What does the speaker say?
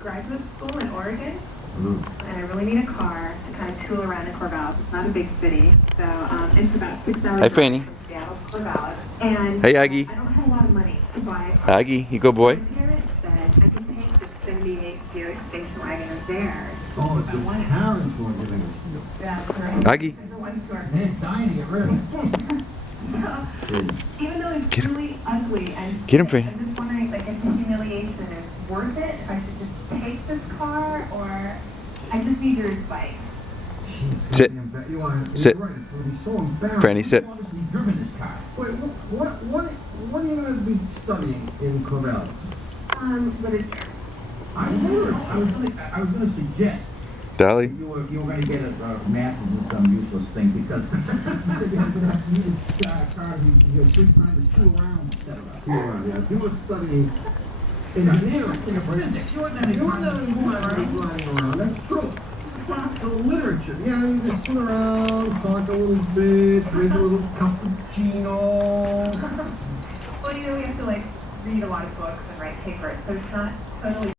graduate school in Oregon, Mm. and I really need a car to kind of tool around in Corvallis. It's not a big city, so it's about 6 hours Hi, drive Franny. from Seattle to Corvallis. And Hey, Aggie. I don't have a lot of money to buy a car. Aggie, you good boy? My parents said I can take this 78 Buick station wagon of theirs. Oh, it's I your want it. parents who are giving it to you. Yeah, correct. Aggie. They're the ones who are. They're dying to get rid of it. Even though it's Get him. really ugly and Get him, sick, Fran. I'm just wondering, like, if the humiliation is worth it, if I should just take this car, or I just need your advice. Sit. You are, Sit. You're right. It's going to be so embarrassing. Franny, sit. You've obviously driven this car. Wait, what are you going to be studying in Corvallis? Literature. I was going to suggest Dolly. you were going to get a math and some useless thing because you said you had to use car. You're free time to tool around, etc. Tool around, yeah. You were studying engineering, physics. You were not running around. That's true. So literature, yeah, you just sit around, talk a little bit, drink a little cappuccino. Well, we have to, like, read a lot of books and write papers, so it's not totally